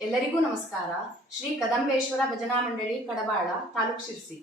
ಎಲ್ಲರಿಗೂ ನಮಸ್ಕಾರ. ಶ್ರೀ ಕದಂಬೇಶ್ವರ ಭಜನಾ ಮಂಡಳಿ ಕಡಬಾಳ ತಾಲೂಕ್ ಶಿರ್ಸಿ.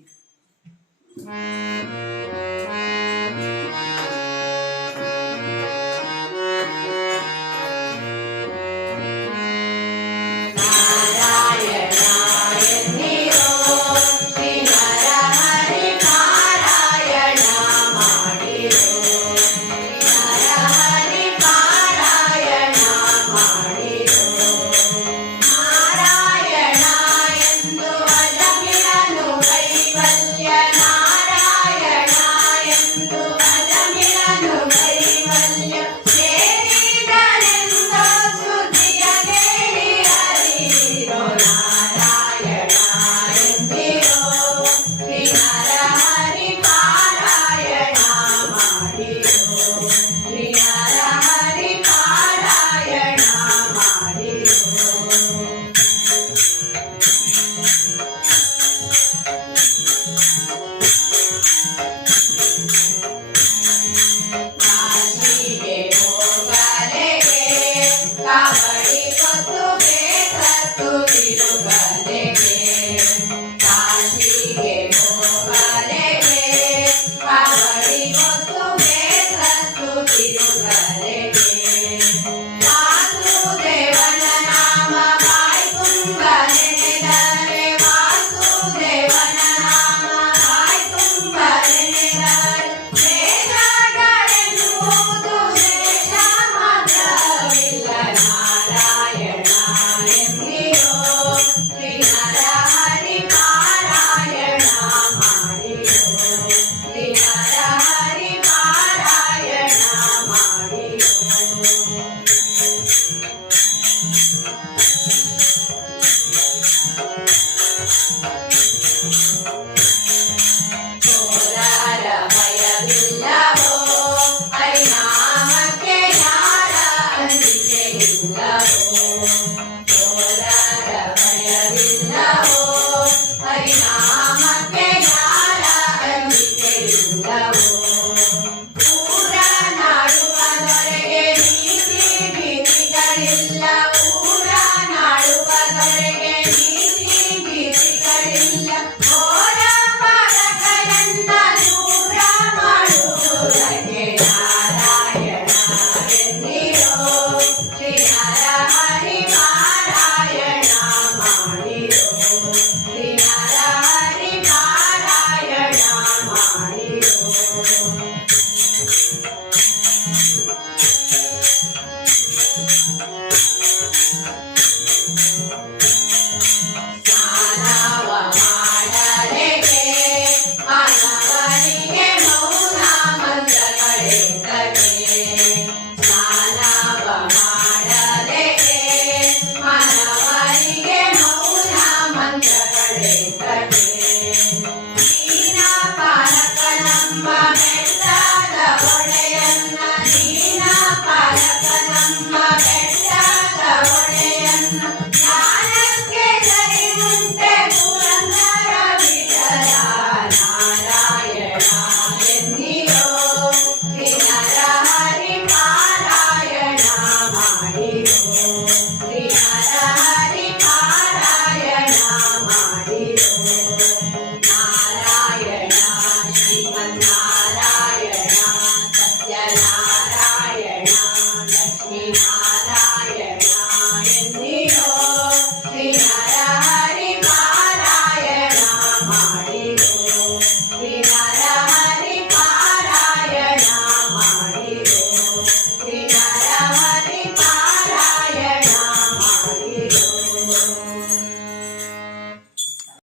Thank you.